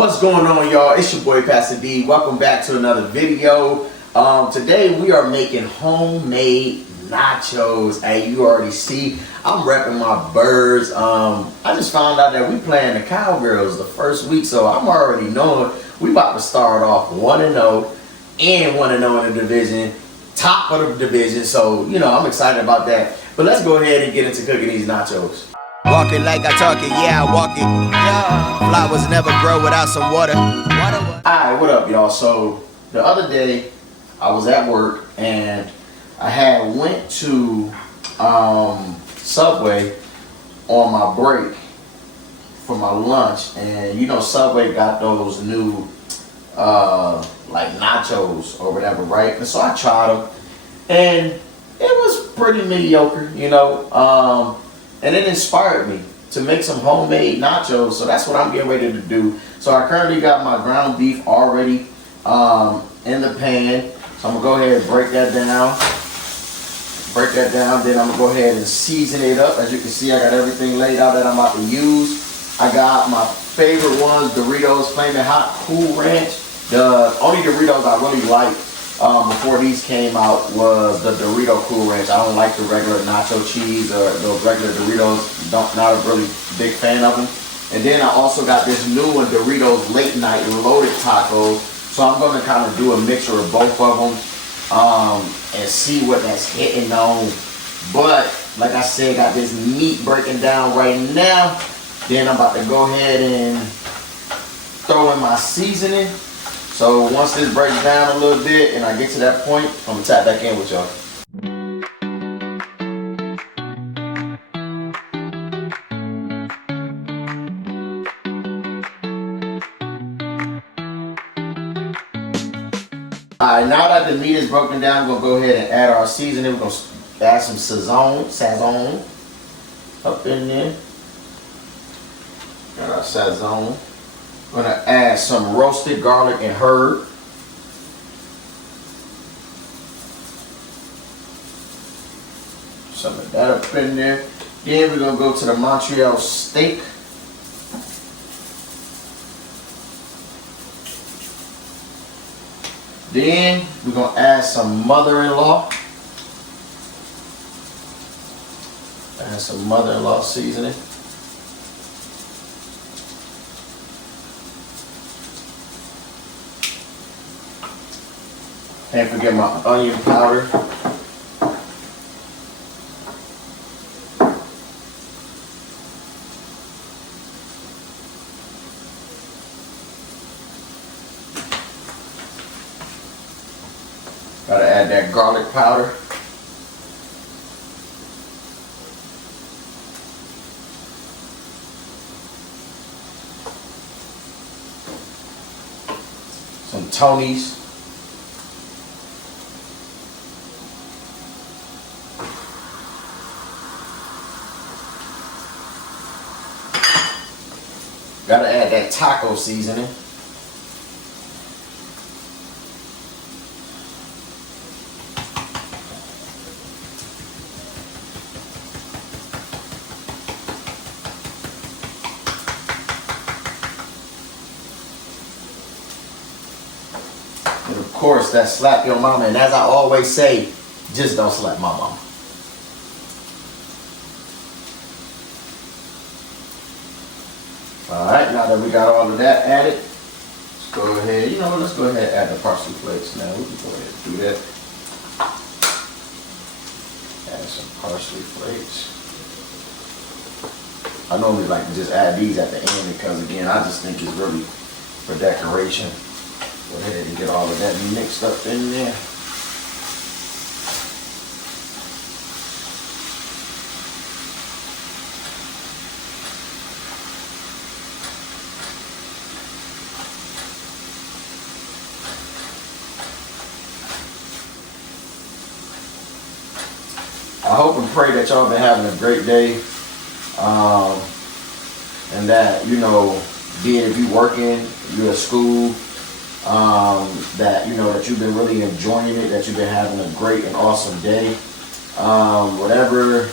What's going on, y'all? It's your boy Pastor D. Welcome back to another video. Today we are making homemade nachos. Hey, you already see I'm repping my birds. I just found out that we playing the Cowgirls the first week, so I'm already knowing we about to start off 1-0 and 1-0 in the division, top of the division. So you know I'm excited about that. But let's go ahead and get into cooking these nachos. Walk it like I talk it, yeah, I walk it. Yeah. Flowers never grow without some water. Alright, what up, y'all? So the other day I was at work and I had went to Subway on my break for my lunch, and you know Subway got those new like nachos or whatever, right? And so I tried them and it was pretty mediocre, you know. And it inspired me to make some homemade nachos, so that's what I'm getting ready to do. So I currently got my ground beef already in the pan, so I'm gonna go ahead and break that down. Then I'm gonna go ahead and season it up. As you can see, I got everything laid out that I'm about to use. I got my favorite ones, Doritos Flamin' Hot Cool Ranch. The only Doritos I really like before these came out was the Dorito Cool Ranch. I don't like the regular nacho cheese or those regular Doritos. Not a really big fan of them. And then I also got this new one, Doritos Late Night Loaded Tacos. So I'm going to kind of do a mixture of both of them and see what that's hitting on. But like I said, got this meat breaking down right now. Then I'm about to go ahead and throw in my seasoning. So once this breaks down a little bit and I get to that point, I'm gonna tap back in with y'all. Alright, now that the meat is broken down, we're gonna go ahead and add our seasoning. We're gonna add some sazon up in there. Got our sazon. We're gonna add some roasted garlic and herb. Some of that up in there. Then we're gonna go to the Montreal steak. Then we're gonna add some mother-in-law. Add some mother-in-law seasoning. Can't forget my onion powder. Gotta add that garlic powder. Some Tony's. Gotta add that taco seasoning. And of course, that slap your mama. And as I always say, just don't slap my mama. Alright, now that we got all of that added, let's go ahead, let's go ahead and add the parsley flakes now. We can go ahead and do that. Add some parsley flakes. I normally like to just add these at the end because, again, I just think it's really for decoration. Go ahead and get all of that mixed up in there. I hope and pray that y'all been having a great day, and that, be it if you're working, you're at school, that that you've been really enjoying it, that you've been having a great and awesome day. Whatever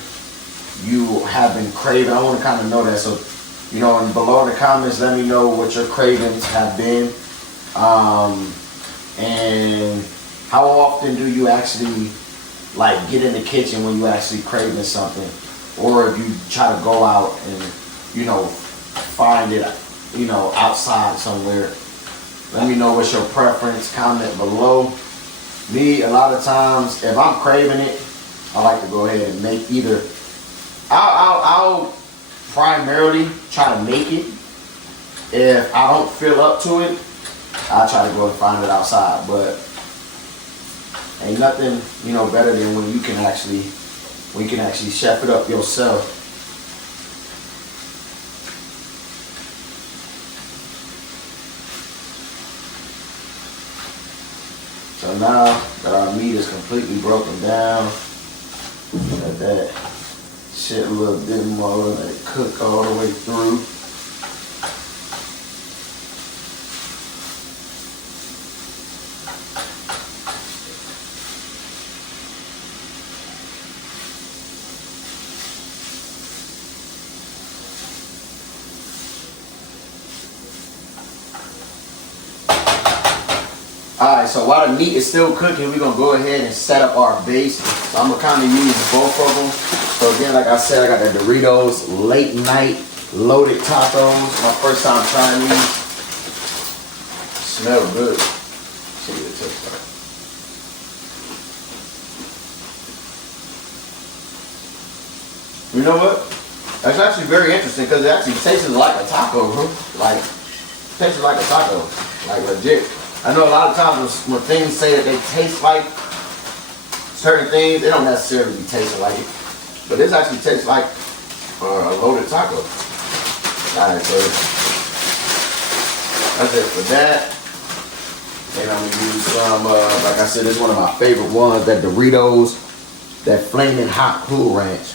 you have been craving, I want to kind of know that. So You know, and below in the comments, let me know what your cravings have been. And how often do you actually like get in the kitchen when you actually craving something? Or if you try to go out and, you know, find it, you know, outside somewhere. Let me know what's your preference. Comment below. Me, a lot of times, if I'm craving it, I like to go ahead and make either. I'll primarily try to make it. If I don't feel up to it, I'll try to go and find it outside. But ain't nothing, you know, better than when you can actually chef it up yourself. So now that our meat is completely broken down, let that shit a little bit more, let it cook all the way through. Alright, so while the meat is still cooking, we're going to go ahead and set up our base. So I'm going to kind of use both of them. So again, like I said, I got the Doritos late night loaded tacos. My first time trying these. Smell good. See what it tastes like. You know what? That's actually very interesting because it actually tastes like a taco, bro. Like, tastes like a taco. Like legit. I know a lot of times when things say that they taste like certain things, they don't necessarily be tasting like it. But this actually tastes like a loaded taco. Alright, so that's it for that. And I'm gonna use some, like I said, this is one of my favorite ones, that Doritos, that Flaming Hot Cool Ranch.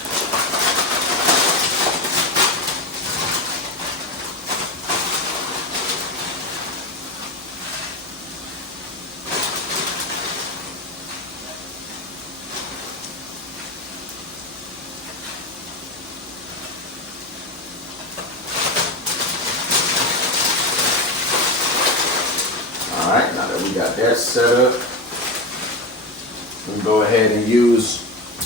Alright, now that we got that set up, we can go ahead and use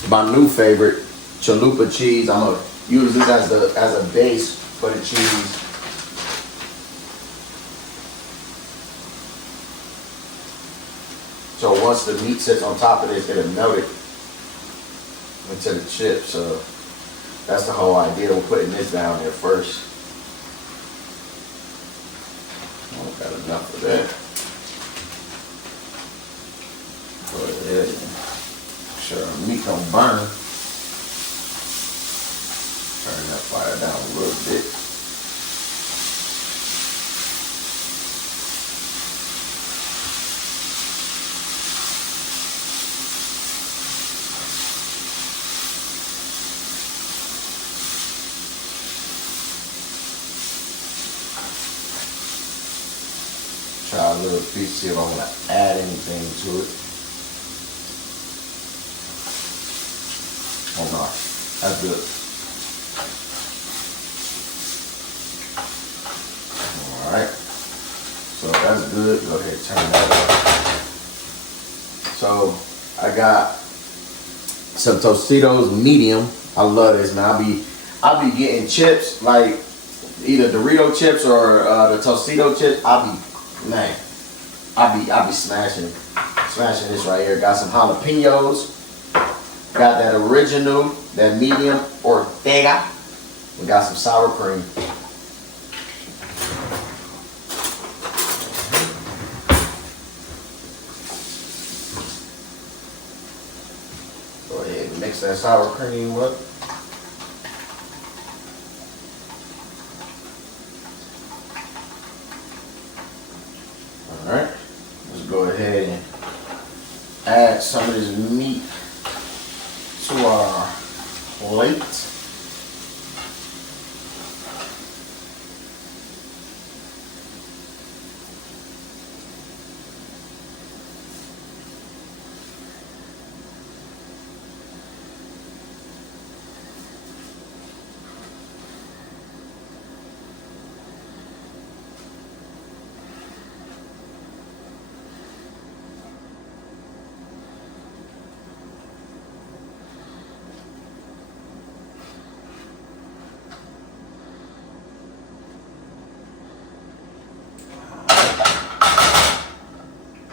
my new favorite, chalupa cheese. I'm gonna use this as a base for the cheese. So once the meat sits on top of this, it'll melt it into the chips. So that's the whole idea. We're putting this down there first. Oh, got enough of that. Go ahead and make sure our meat don't burn. Turn that fire down a little bit. Try a little piece, see if I want to add anything to it. Oh no, that's good. Alright, so that's good. Go ahead and turn that up. So I got some Tostitos medium. I love this, man. I'll be getting chips, like either Dorito chips or the Tostito chips. I'll be smashing this right here. Got some jalapenos. Got that original, that medium Ortega. We got some sour cream. Go ahead and mix that sour cream up. Alright, let's go ahead and add some of this meat to our plate.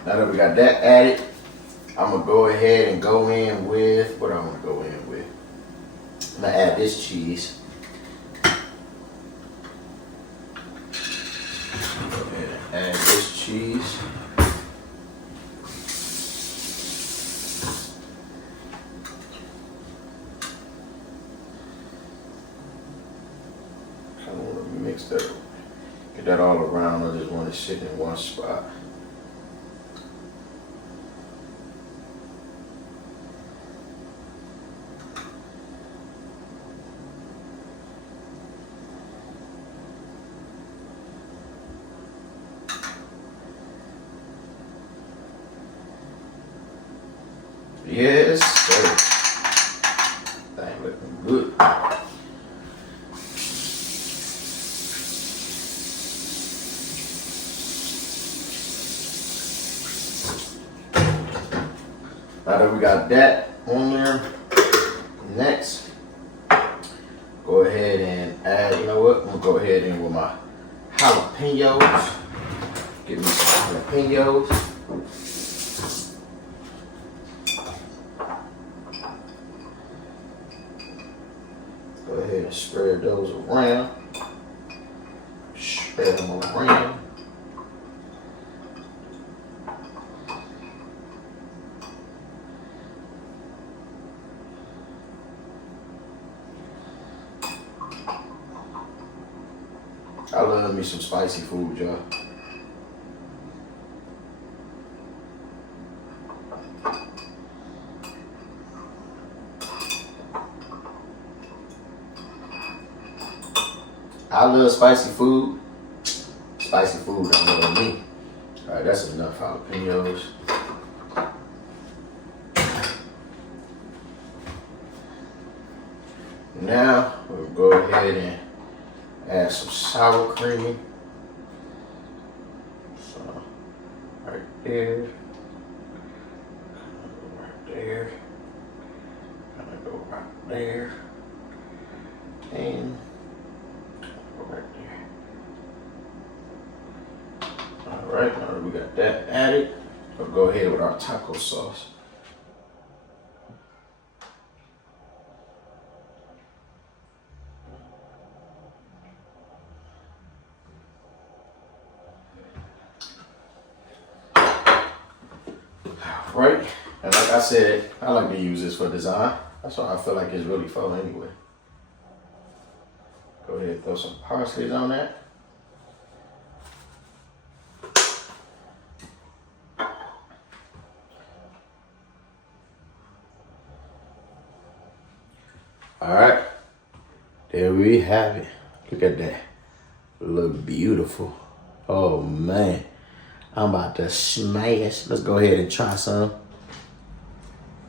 Now that we got that added, I'm gonna go ahead and go in with what I want to go in with. I'm gonna add this cheese. Go ahead and add this cheese. I want to mix that, get that all around. I just want it sitting in one spot. Yes, sir. Thing looking good. Now that we got that on there, next, go ahead and add, you know what? I'm gonna go ahead in with my jalapenos. Give me some jalapenos. Go ahead and spread those around. Spread them around. I love me some spicy food, y'all. I love spicy food. Spicy food don't love me. Alright, that's enough jalapenos. Now we'll go ahead and add some sour cream. So, right there. Right there. Gonna go right there. And go right there. Alright, now that we got that added, we'll go ahead with our taco sauce. Right? And like I said, I like to use this for design. That's what I feel like it's really for anyway. Go ahead and throw some parsley on that. Alright. There we have it. Look at that. Look beautiful. Oh man. I'm about to smash. Let's go ahead and try some.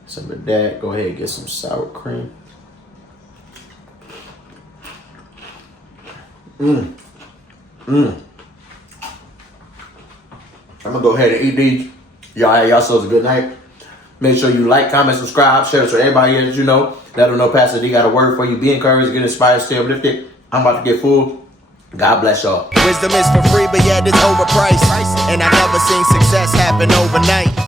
Some of that. Go ahead and get some sour cream. I'm gonna go ahead and eat these. Y'all have yourselves a good night. Make sure you like, comment, subscribe, share it to everybody here that you know. Let them know Pastor D got a word for you. Be encouraged, get inspired, stay uplifted. I'm about to get full. God bless y'all. Wisdom is for free, but yet it's overpriced. And I never seen success happen overnight.